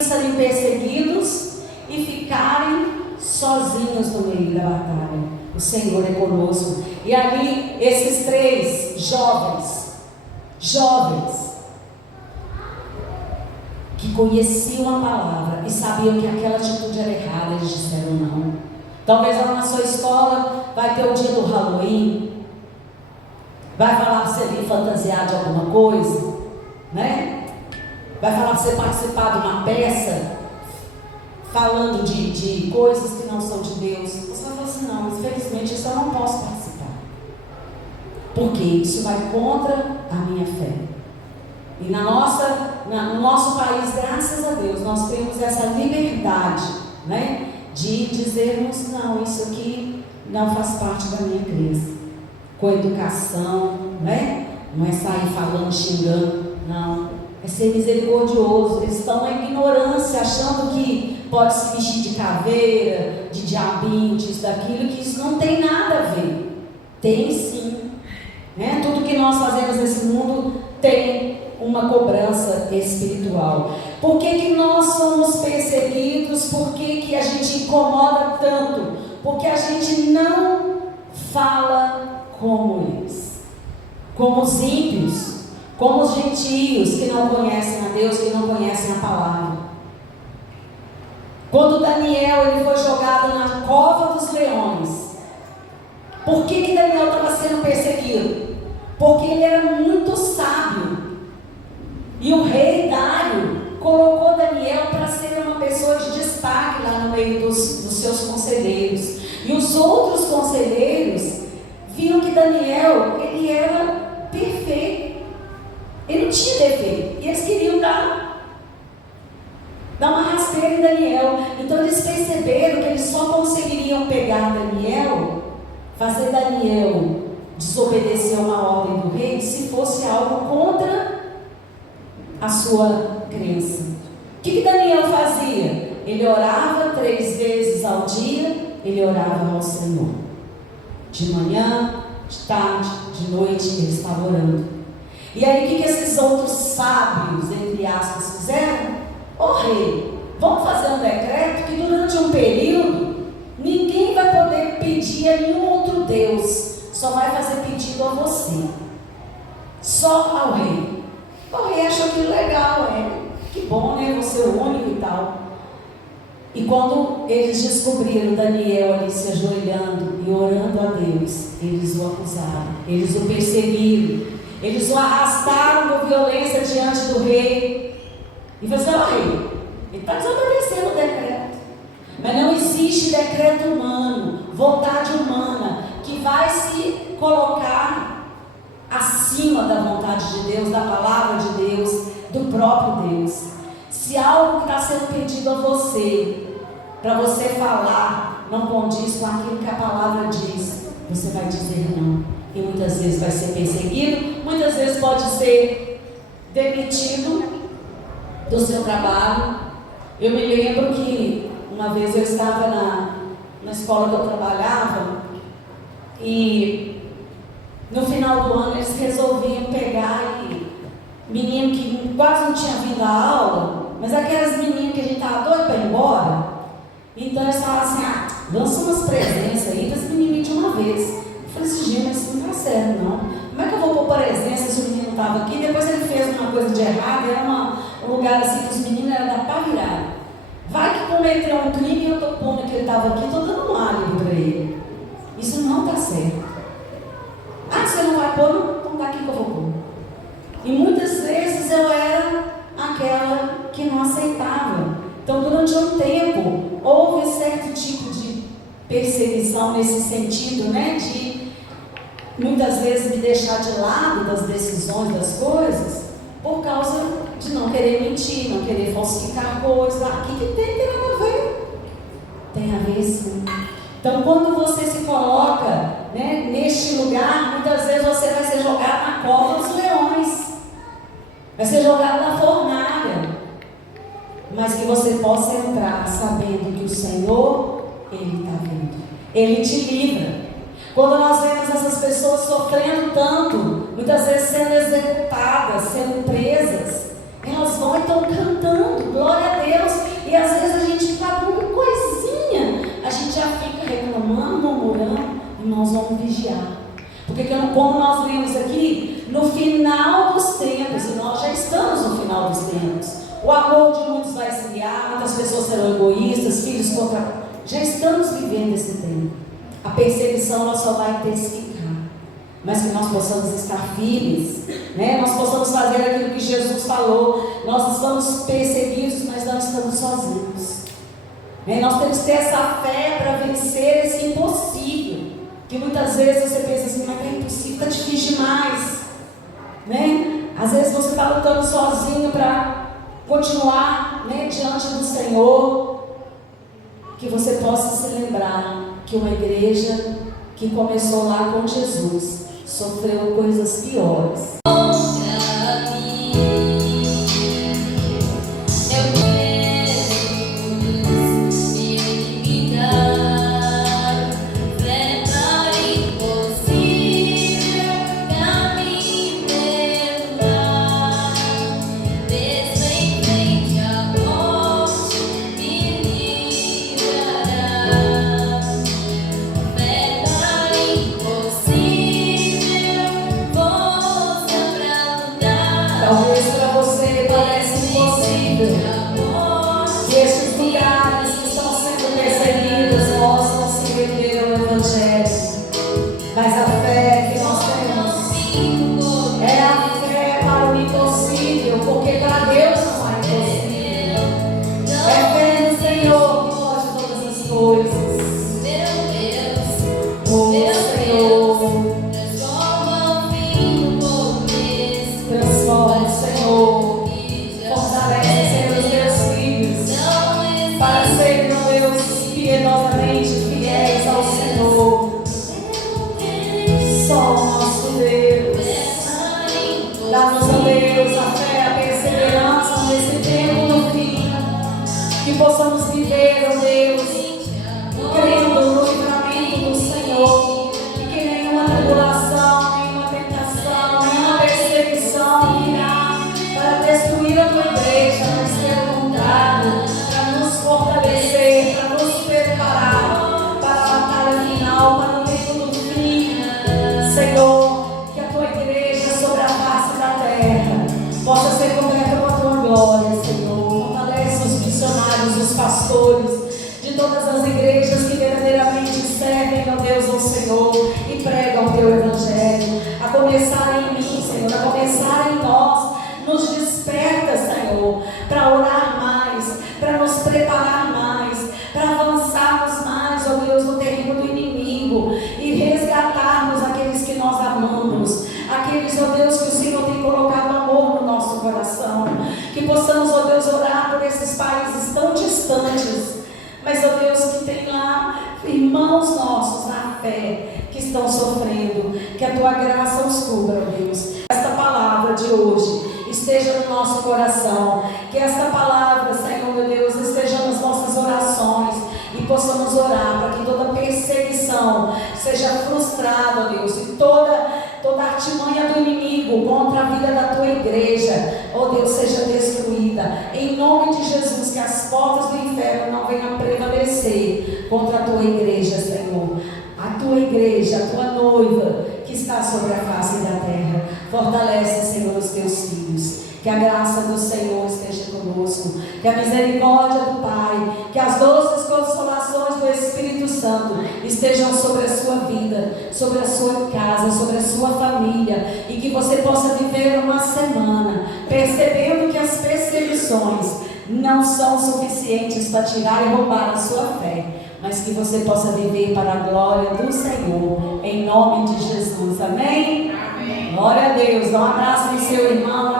serem perseguidos e ficarem sozinhos no meio da batalha. O Senhor é conosco. E ali, esses 3 jovens que conheciam a palavra e sabiam que aquela atitude era errada, eles disseram não. Talvez lá na sua escola vai ter o dia do Halloween, vai falar para você vir fantasiar de alguma coisa, né? Vai falar para você participar de uma peça falando de coisas que não são de Deus. Você vai falar assim, não, infelizmente isso eu não posso participar, porque isso vai contra a minha fé. E no nosso país, graças a Deus, nós temos essa liberdade, né, de dizermos, não, isso aqui não faz parte da minha crença. Com educação, né? Não é sair falando, xingando, não. É ser misericordioso. Eles estão na ignorância, achando que pode se vestir de caveira, de diabinho, disso, daquilo, que isso não tem nada a ver. Tem sim, né? Tudo que nós fazemos nesse mundo tem uma cobrança espiritual. Por que nós somos perseguidos? Por que a gente incomoda tanto? Porque a gente não fala como eles, como os ímpios, como os gentios que não conhecem a Deus, que não conhecem a palavra. Quando Daniel ele foi jogado na cova dos leões, por que Daniel estava sendo perseguido? Porque ele era muito sábio. E o rei Dário colocou Daniel para ser uma pessoa de destaque lá no meio dos seus conselheiros. E os outros conselheiros viram que Daniel, ele era perfeito. Ele não tinha defeito. E eles queriam dar uma rasteira em Daniel. Então eles perceberam que eles só conseguiriam pegar Daniel, fazer Daniel desobedecer a uma ordem do rei, se fosse algo contra a sua crença. O que Daniel fazia? Ele orava 3 vezes ao dia, ele orava ao Senhor. De manhã, de tarde, de noite, ele estava orando. E aí o que esses outros sábios, entre aspas, fizeram? Ô rei, vamos fazer um decreto que durante um período ninguém vai poder pedir a nenhum outro Deus, só vai fazer pedido a você, só ao rei. O rei achou aquilo legal, que bom, né? Você é o único e tal. E quando eles descobriram Daniel ali se ajoelhando e orando a Deus, eles o acusaram, eles o perseguiram, eles o arrastaram com violência diante do rei. E falaram assim, rei, ele está desobedecendo o decreto. Mas não existe decreto humano, vontade humana, que vai se colocar acima da vontade de Deus, da palavra de Deus, do próprio Deus. Se algo que está sendo pedido a você, para você falar, não condiz com aquilo que a palavra diz, você vai dizer não. E muitas vezes vai ser perseguido, muitas vezes pode ser demitido do seu trabalho. Eu me lembro que uma vez eu estava na escola que eu trabalhava, e no final do ano eles resolviam pegar menino que quase não tinha vindo à aula, mas aquelas meninas que a gente estava doido para ir embora. Então eles falaram assim, lança umas presenças aí para esse menino de uma vez. Eu falei assim, gente, mas isso não está certo não. Como é que eu vou pôr presença se o menino estava aqui? Depois ele fez uma coisa de errado, era um lugar assim que os meninos eram da pá virada. Vai que cometeu um crime e eu estou pondo que ele estava aqui, estou dando um álibi para ele. Isso não está certo. Você não vai pôr? Então daqui que eu vou pôr. E muitas vezes eu era aquela que não aceitava. Então durante um tempo houve certo tipo de perseguição nesse sentido, né? De muitas vezes me deixar de lado das decisões das coisas, por causa de não querer mentir, não querer falsificar coisas. Aqui que tem nada a ver. Tem a ver sim. Então quando você se coloca, né, neste lugar, muitas vezes você vai ser jogado na cova dos leões, vai ser jogado na fornalha, mas que você possa entrar sabendo que o Senhor, Ele está vindo, Ele te livra. Quando nós vemos essas pessoas sofrendo tanto, muitas vezes sendo executadas, sendo presas, elas vão e estão cantando, glória a Deus, como nós vimos aqui, no final dos tempos, e nós já estamos no final dos tempos. O amor de muitos vai esfriar, muitas pessoas serão egoístas, filhos contra... Já estamos vivendo esse tempo. A perseguição ela só vai intensificar, mas que nós possamos estar firmes, né? Nós possamos fazer aquilo que Jesus falou. Nós estamos perseguidos, mas não estamos sozinhos, né? Nós temos que ter essa fé para vencer esse impossível, que muitas vezes você pensa assim, mas é impossível, está difícil demais, né? Às vezes você está lutando sozinho para continuar, né, diante do Senhor. Que você possa se lembrar que uma igreja que começou lá com Jesus sofreu coisas piores. Talvez para você pareça impossível que estes lugares que estão sendo perseguidos possam se render ao Evangelho. Mas a fé que nós temos é a fé para o impossível, porque para Deus não há impossível. É fé no Senhor que pode todas as coisas. Oh Senhor, transforma, Senhor, fortalece, Senhor, os teus filhos, para serem, meu Deus, piedosamente fiéis ao Senhor. Só o nosso Deus, dá-nos, ó Deus, a fé, a perseverança nesse tempo no fim, que possamos viver, ó Deus, crendo no livramento do Senhor, e que nenhuma tribulação, nenhuma tentação, nenhuma perseguição virá para destruir a tua igreja, mas pelo contrário, para nos fortalecer, para nos preparar para a batalha final, para o tempo do fim. Senhor, que a tua igreja sobre a face da terra possa ser coberta com a tua glória, Senhor. Fortalece os missionários, os pastores de todas as igrejas que verdadeiramente servem, ó Deus, ao Senhor e pregam o teu Evangelho. A começar em mim, Senhor, a começar em nós. Nos desperta, Senhor, para orar mais, para nos preparar mais, para avançarmos mais, ó Deus, no terreno do inimigo e resgatarmos aqueles que nós amamos, aqueles, ó Deus, que o Senhor tem colocado amor no nosso coração. Que possamos, ó Deus, orar por esses países tão distantes, mas, ó Deus, que tem lá irmãos nossos na fé que estão sofrendo, que a tua graça os cubra, ó Deus. Esta palavra de hoje esteja no nosso coração, que esta palavra, Senhor, meu Deus, esteja nas nossas orações e possamos orar para que toda perseguição seja frustrada, ó Deus, e toda artimanha do inimigo contra a vida da tua igreja, ó Deus, seja destruída. Em nome de Jesus, que as portas do inferno não venham prevalecer contra a tua igreja, Senhor. A tua igreja, a tua noiva que está sobre a face da terra. Fortalece, Senhor, os teus filhos. Que a graça do Senhor esteja conosco. Que a misericórdia do Pai, que as doces consolações do Espírito Santo estejam sobre a sua vida, sobre a sua casa, sobre a sua família. E que você possa viver uma semana percebendo que as perseguições não são suficientes para tirar e roubar a sua fé, mas que você possa viver para a glória do Senhor, em nome de Jesus. Amém? Amém. Glória a Deus. Dá um abraço no seu irmão.